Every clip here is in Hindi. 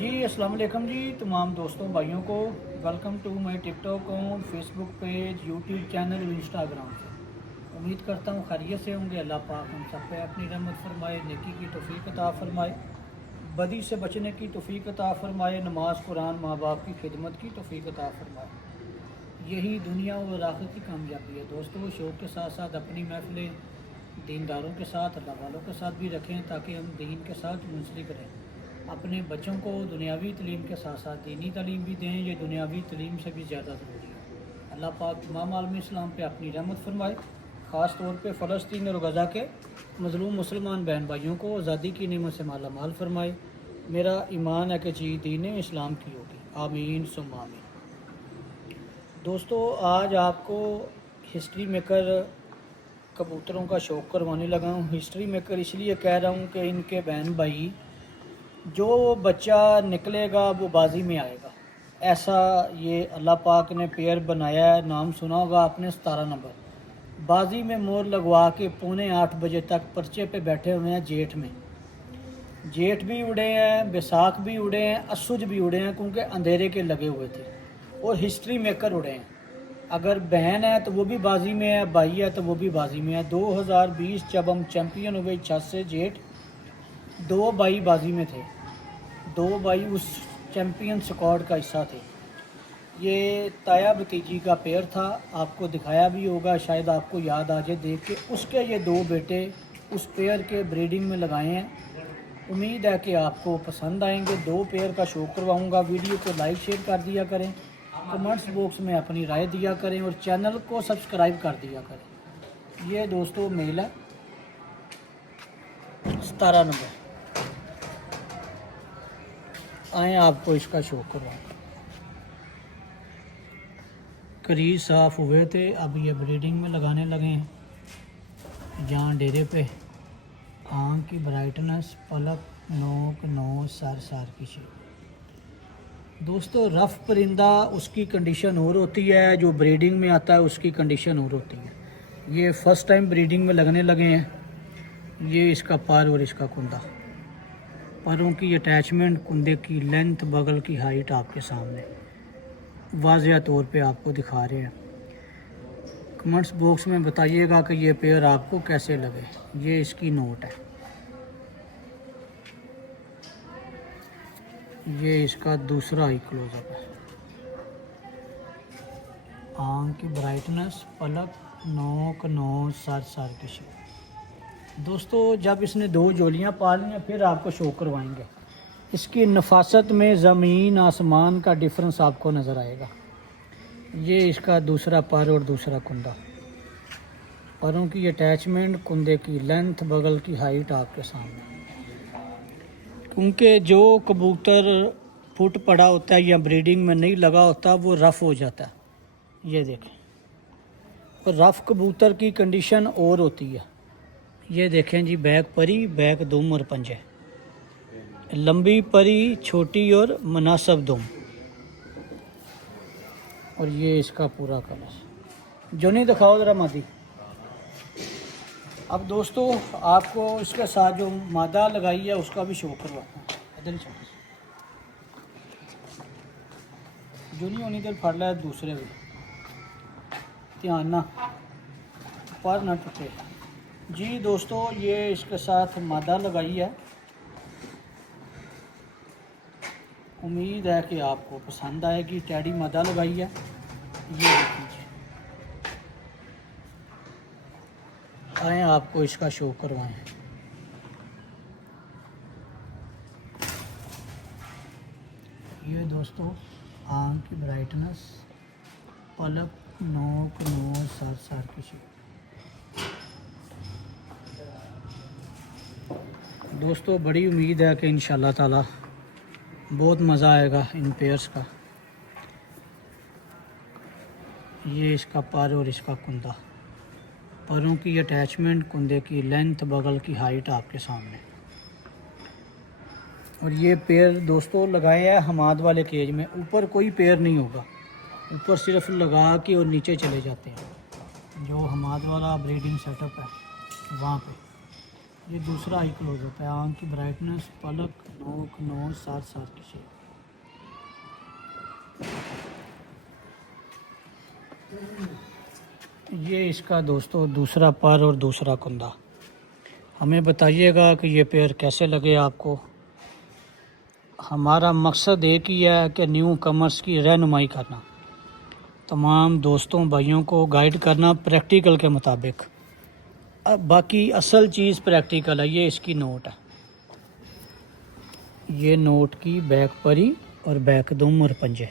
जी अस्सलाम वालेकुम जी तमाम दोस्तों भाइयों को welcome to my TikTok account, Facebook page, YouTube channel और इंस्टाग्राम से। उम्मीद करता हूँ खैरियत से होंगे। अल्लाह पाक हम सब पे अपनी रहमत फरमाए, नेकी की तौफीक अता फरमाए, बदी से बचने की तौफीक अता फरमाए, नमाज कुरान माँ बाप की खिदमत की तौफीक अता फरमाए। यही दुनिया और आखिरत की कामयाबी है दोस्तों। शौक़ के साथ साथ अपनी महफिलें दीनदारों के साथ, अल्लाह वालों के साथ भी रखें ताकि हम दीन के साथ मुंसलिक रहें। अपने बच्चों को दुनियावी तलीम के साथ साथ दीनी तालीम भी दें, ये दुनियावी तलीम से भी ज़्यादा ज़रूरी है। अल्लाह पाक तमाम आलम इस्लाम पे अपनी रहमत फरमाए, ख़ास तौर पे फ़लस्तीन और गज़ा के मज़लूम मुसलमान बहन भाइयों को आज़ादी की नेमत से माला माल फरमाए। मेरा ईमान है कि जी दीन इस्लाम की होगी। आमीन सुम आमीन। दोस्तों आज आपको हिस्ट्री मेकर कबूतरों का शौक़ करवाने लगा हूँ। हिस्ट्री मेकर इसलिए कह रहा हूँ कि इनके बहन भाई जो बच्चा निकलेगा वो बाजी में आएगा। ऐसा ये अल्लाह पाक ने पेयर बनाया है। नाम सुना होगा आपने 17 नंबर। बाजी में मोर लगवा के 7:45 बजे तक पर्चे पे बैठे हुए हैं। जेठ भी उड़े हैं, बैसाख भी उड़े हैं, असुज भी उड़े हैं क्योंकि अंधेरे के लगे हुए थे। और हिस्ट्री मेकर उड़े हैं। अगर बहन है तो वो भी बाजी में है, भाई है तो वो भी बाजी में है। 2020 जब हम चैम्पियन हुए 6 जेठ, 2 भाई बाजी में थे। 2 भाई उस चैम्पियन स्क्वाड का हिस्सा थे। ये ताया भतीजी का पेयर था, आपको दिखाया भी होगा, शायद आपको याद आ जाए देख के। उसके ये 2 बेटे उस पेयर के ब्रीडिंग में लगाए हैं। उम्मीद है कि आपको पसंद आएंगे। 2 पेयर का शौक़ करवाऊंगा। वीडियो को लाइक शेयर कर दिया करें, कमेंट्स बॉक्स में अपनी राय दिया करें और चैनल को सब्सक्राइब कर दिया करें। ये दोस्तों मेल है 17 नंबर। आए आपको इसका शौक़ करवाएं। करीज साफ़ हुए थे, अब ये ब्रीडिंग में लगाने लगे हैं। जहाँ डेरे पे आँख की ब्राइटनेस, पलक, नोक, नोज, सर की शेप। दोस्तों रफ़ परिंदा उसकी कंडीशन और होती है, जो ब्रीडिंग में आता है उसकी कंडीशन और होती है। ये फ़र्स्ट टाइम ब्रीडिंग में लगने लगे हैं। ये इसका पर और इसका कुंदा, परों की अटैचमेंट, कुंदे की लेंथ, बगल की हाइट आपके सामने वाज़िया तौर पे आपको दिखा रहे हैं। कमेंट्स बॉक्स में बताइएगा कि ये पेयर आपको कैसे लगे। ये इसकी नोट है, ये इसका दूसरा ही क्लोजअप है। आँख की ब्राइटनेस, पलक, नोक, नोज, सर की शेप। दोस्तों जब इसने 2 जोलियां पाल ली फिर आपको शो करवाएंगे। इसकी नफासत में ज़मीन आसमान का डिफरेंस आपको नज़र आएगा। ये इसका दूसरा पर और दूसरा कुंदा, परों की अटैचमेंट, कुंदे की लेंथ, बगल की हाइट आपके सामने। क्योंकि जो कबूतर फुट पड़ा होता है या ब्रीडिंग में नहीं लगा होता वो रफ़ हो जाता है। ये देखें, और रफ़ कबूतर की कंडीशन और होती है। ये देखें जी, बैक परी, बैक दुम और पंजे, लंबी परी, छोटी और मुनासिब दुम। और ये इसका पूरा कलर। जो नहीं दिखाओ ज़रा मादी। अब दोस्तों आपको इसके साथ जो मादा लगाई है उसका भी शो करवाता हूँ। इधर ही छोटी जो नहीं होनी देर फड़ लिया दूसरे भी ध्यान ना पर ना टूटे। जी दोस्तों ये इसके साथ मादा लगाई है। उम्मीद है कि आपको पसंद आएगी। टैडी मादा लगाई है। ये देखिए, आए आपको इसका शो करवाएं। ये दोस्तों आँख की ब्राइटनेस, पलक, नोक, नोज, सर की शेप। दोस्तों बड़ी उम्मीद है कि इंशाल्लाह ताला बहुत मज़ा आएगा इन पेयर्स का। ये इसका पर और इसका कुंदा, परों की अटैचमेंट, कुंदे की लेंथ, बगल की हाइट आपके सामने। और ये पेयर दोस्तों लगाए हैं हमाद वाले केज में। ऊपर कोई पेयर नहीं होगा, ऊपर सिर्फ लगा के और नीचे चले जाते हैं। जो हमाद वाला ब्रीडिंग सेटअप है वहाँ पे ये दूसरा आई क्लोजअप है। आँख की ब्राइटनेस, पलक, नोक, नोज, साथ साथ की शेप। ये इसका दोस्तों दूसरा पर और दूसरा कुंदा। हमें बताइएगा कि ये पेयर कैसे लगे आपको। हमारा मकसद एक ही है कि न्यू कमर्स की रहनुमाई करना, तमाम दोस्तों भाइयों को गाइड करना प्रैक्टिकल के मुताबिक। अब बाकी असल चीज़ प्रैक्टिकल है। ये इसकी नोट है, ये नोट की बैक परी और बैक दुम और पंजे।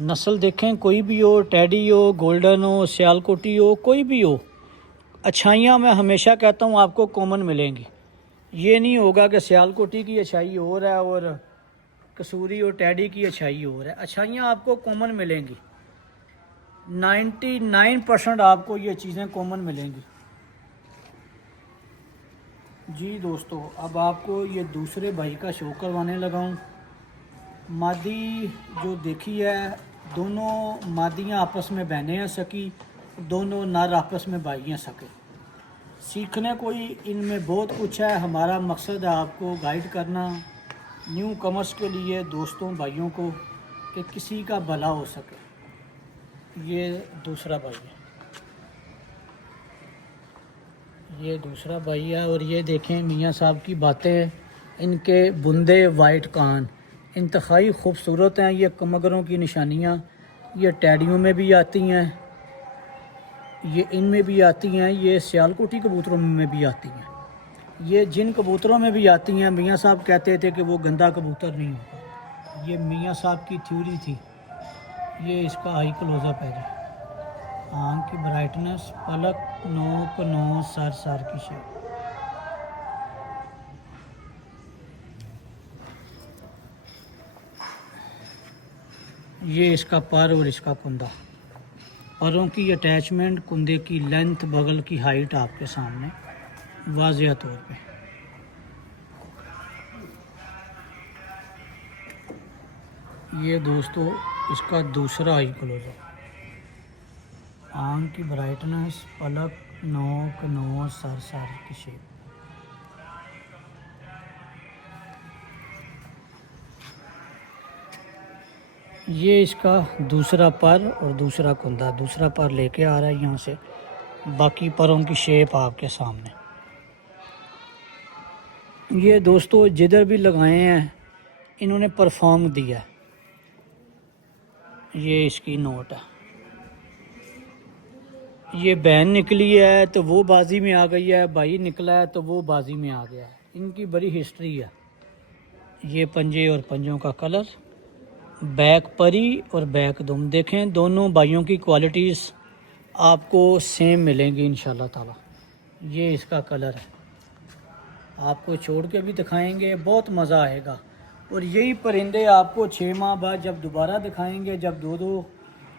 नस्ल देखें, कोई भी हो, टैडी हो, गोल्डन हो, सियालकोटी हो, कोई भी हो, अच्छाइयाँ मैं हमेशा कहता हूँ आपको कॉमन मिलेंगी। ये नहीं होगा कि सियालकोटी की अच्छाई और है और कसूरी और टैडी की अच्छाई और है। अच्छाइयाँ आपको कॉमन मिलेंगी, 99% आपको ये चीज़ें कॉमन मिलेंगी। जी दोस्तों, अब आपको ये दूसरे भाई का शो करवाने लगा हूँ। मादी जो देखी है, दोनों मादियाँ आपस में बहनें हैं सकी, दोनों नर आपस में भाई हैं सके। सीखने कोई इनमें बहुत कुछ है। हमारा मकसद है आपको गाइड करना, न्यू कमर्स के लिए दोस्तों भाइयों को, कि किसी का भला हो सके। ये दूसरा भाई है, ये दूसरा भाई है। और ये देखें मियाँ साहब की बातें, इनके बुंदे वाइट कान इंतहाई खूबसूरत हैं। ये कमगरों की निशानियाँ ये टैडियों में भी आती हैं, ये इनमें भी आती हैं, ये सियालकोटी कबूतरों में भी आती हैं। ये जिन कबूतरों में भी आती हैं, मियाँ साहब कहते थे कि वो गंदा कबूतर नहीं होगा। ये मियाँ साहब की थ्योरी थी। ये इसका हाई क्लोजअप है जी। आँख की ब्राइटनेस, पलक, नोक, नोज, सर की शेप। ये इसका पर और इसका कुंदा। परों की अटैचमेंट, कुंदे की लेंथ, बगल की हाइट आपके सामने वाज़ेह तौर पे। ये दोस्तों इसका दूसरा आई क्लोजअप। आँख की ब्राइटनेस, पलक, नोक, नोज, सर की शेप। ये इसका दूसरा पर और दूसरा कुंदा। दूसरा पर लेके आ रहा है यहाँ से, बाकी परों की शेप आपके सामने। ये दोस्तों जिधर भी लगाए हैं इन्होंने परफॉर्म दिया है। ये इसकी नोट है। ये बहन निकली है तो वो बाजी में आ गई है, भाई निकला है तो वो बाजी में आ गया है। इनकी बड़ी हिस्ट्री है। ये पंजे और पंजों का कलर, बैक परी और बैक दुम। देखें दोनों भाइयों की क्वालिटीज़ आपको सेम मिलेंगी इंशाल्लाह ताला। ये इसका कलर है, आपको छोड़ के भी दिखाएंगे, बहुत मज़ा आएगा। और यही परिंदे आपको 6 माह बाद जब दोबारा दिखाएंगे, जब दो दो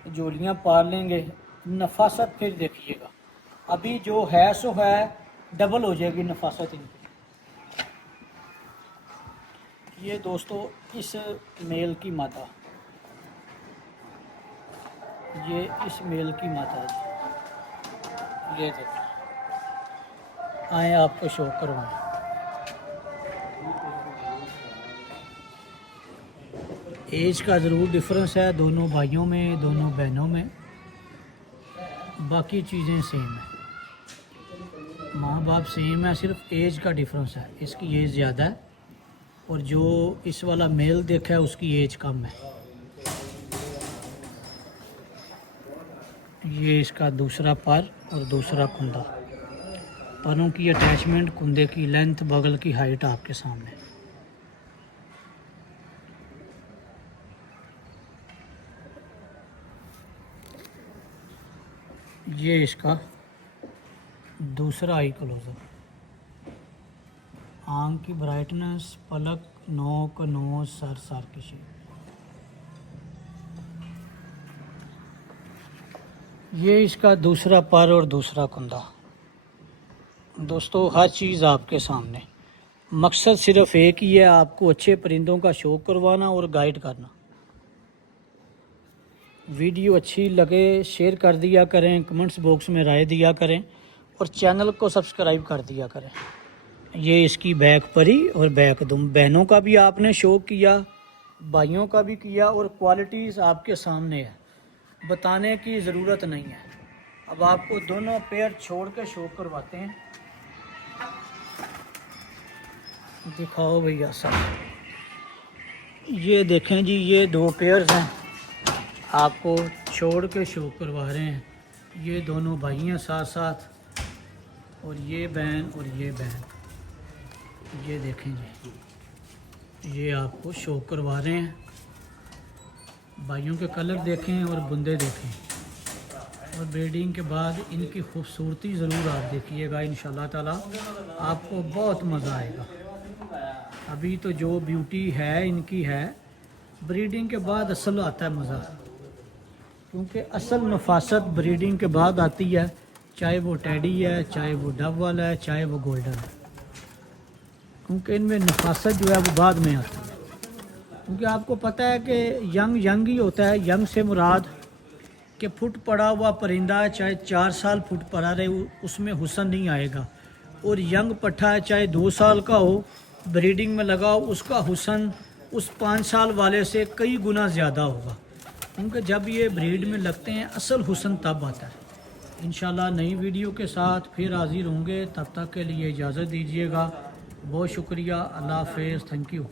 जोलियां पाल लेंगे, नफासत फिर देखिएगा। अभी जो है सो है, डबल हो जाएगी नफासत इनकी। ये दोस्तों इस मेल की माता, ये इस मेल की माता है। ये देखो, आए आपको शो करवाएं। एज का ज़रूर डिफरेंस है दोनों भाइयों में, दोनों बहनों में, बाकी चीज़ें सेम है। माँ बाप सेम है, सिर्फ एज का डिफरेंस है। इसकी एज ज़्यादा है और जो इस वाला मेल देखा है उसकी एज कम है। ये इसका दूसरा पर और दूसरा कुंदा। परों की अटैचमेंट, कुंदे की लेंथ, बगल की हाइट आपके सामने। ये इसका दूसरा आई क्लोजअप। आँख की ब्राइटनेस, पलक, नोक, नोज, सर की शेप। ये इसका दूसरा पर और दूसरा कुंदा। दोस्तों हर चीज़ आपके सामने, मकसद सिर्फ एक ही है, आपको अच्छे परिंदों का शौक़ करवाना और गाइड करना। वीडियो अच्छी लगे शेयर कर दिया करें, कमेंट्स बॉक्स में राय दिया करें और चैनल को सब्सक्राइब कर दिया करें। ये इसकी बैक परी और बैक दुम, बहनों का भी आपने शो किया, भाइयों का भी किया, और क्वालिटीज़ आपके सामने है, बताने की ज़रूरत नहीं है। अब आपको दोनों पेयर छोड़ के शो करवाते हैं। दिखाओ भैया साहब, ये देखें जी, ये 2 पेयर्स हैं, आपको छोड़ के शो करवा रहे हैं। ये दोनों भाई हैं साथ साथ, और ये बहन और ये बहन, ये देखें जी, ये आपको शो करवा रहे हैं। भाइयों के कलर देखें और बुंदे देखें, और ब्रीडिंग के बाद इनकी खूबसूरती ज़रूर आप देखिएगा। इंशाल्लाह ताला आपको बहुत मज़ा आएगा। अभी तो जो ब्यूटी है इनकी है, ब्रीडिंग के बाद असल आता है मज़ा, क्योंकि असल नफासत ब्रीडिंग के बाद आती है, चाहे वो टैडी है, चाहे वो डब वाला है, चाहे वो गोल्डन है, क्योंकि इनमें नफासत जो है वो बाद में आती है। क्योंकि आपको पता है कि यंग ही होता है। यंग से मुराद कि फुट पड़ा हुआ परिंदा है, चाहे 4 साल फुट पड़ा रहे, उसमें हुस्न नहीं आएगा। और यंग पट्ठा है, चाहे 2 साल का हो, ब्रीडिंग में लगा हो, उसका हुस्न उस 5 साल वाले से कई गुना ज़्यादा होगा। क्योंकि जब ये ब्रीड में लगते हैं असल हुस्न तब आता है। इंशाल्लाह नई वीडियो के साथ फिर हाजिर होंगे, तब तक के लिए इजाज़त दीजिएगा। बहुत शुक्रिया, अल्लाह हाफ़िज़, थैंक यू।